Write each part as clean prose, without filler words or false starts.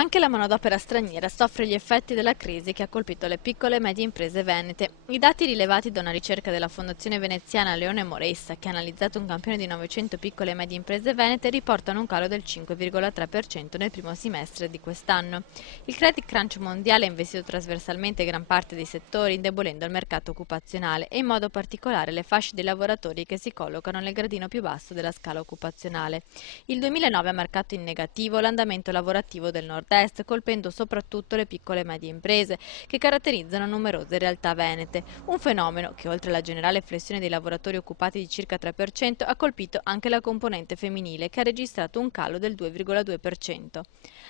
Anche la manodopera straniera soffre gli effetti della crisi che ha colpito le piccole e medie imprese venete. I dati rilevati da una ricerca della Fondazione Veneziana Leone Moressa, che ha analizzato un campione di 900 piccole e medie imprese venete, riportano un calo del 5,3% nel primo semestre di quest'anno. Il credit crunch mondiale ha investito trasversalmente gran parte dei settori, indebolendo il mercato occupazionale e in modo particolare le fasce di lavoratori che si collocano nel gradino più basso della scala occupazionale. Il 2009 ha marcato in negativo l'andamento lavorativo del nord-est, colpendo soprattutto le piccole e medie imprese, che caratterizzano numerose realtà venete. Un fenomeno che, oltre alla generale flessione dei lavoratori occupati di circa 3%, ha colpito anche la componente femminile, che ha registrato un calo del 2,2%.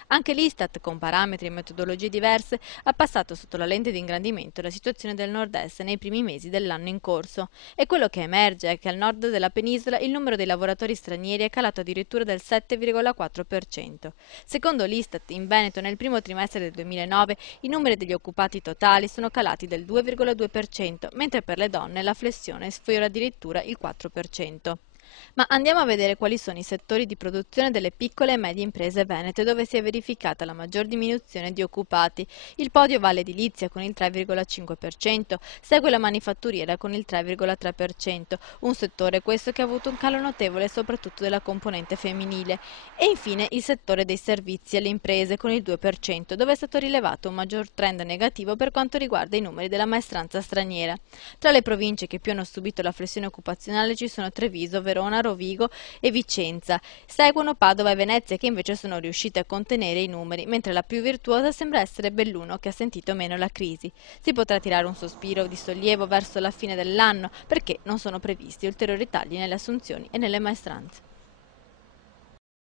Anche l'Istat, con parametri e metodologie diverse, ha passato sotto la lente di ingrandimento la situazione del nord-est nei primi mesi dell'anno in corso. E quello che emerge è che al nord della penisola il numero dei lavoratori stranieri è calato addirittura del 7,4%. Secondo l'Istat, in Veneto nel primo trimestre del 2009 i numeri degli occupati totali sono calati del 2,2%, mentre per le donne la flessione sfiora addirittura il 4%. Ma andiamo a vedere quali sono i settori di produzione delle piccole e medie imprese venete dove si è verificata la maggior diminuzione di occupati. Il podio va all'edilizia con il 3,5%, segue la manifatturiera con il 3,3%, un settore questo che ha avuto un calo notevole soprattutto della componente femminile, e infine il settore dei servizi alle imprese con il 2%, dove è stato rilevato un maggior trend negativo per quanto riguarda i numeri della maestranza straniera. Tra le province che più hanno subito la flessione occupazionale ci sono Treviso, Verona, Rovigo e Vicenza. Seguono Padova e Venezia, che invece sono riuscite a contenere i numeri, mentre la più virtuosa sembra essere Belluno, che ha sentito meno la crisi. Si potrà tirare un sospiro di sollievo verso la fine dell'anno, perché non sono previsti ulteriori tagli nelle assunzioni e nelle maestranze.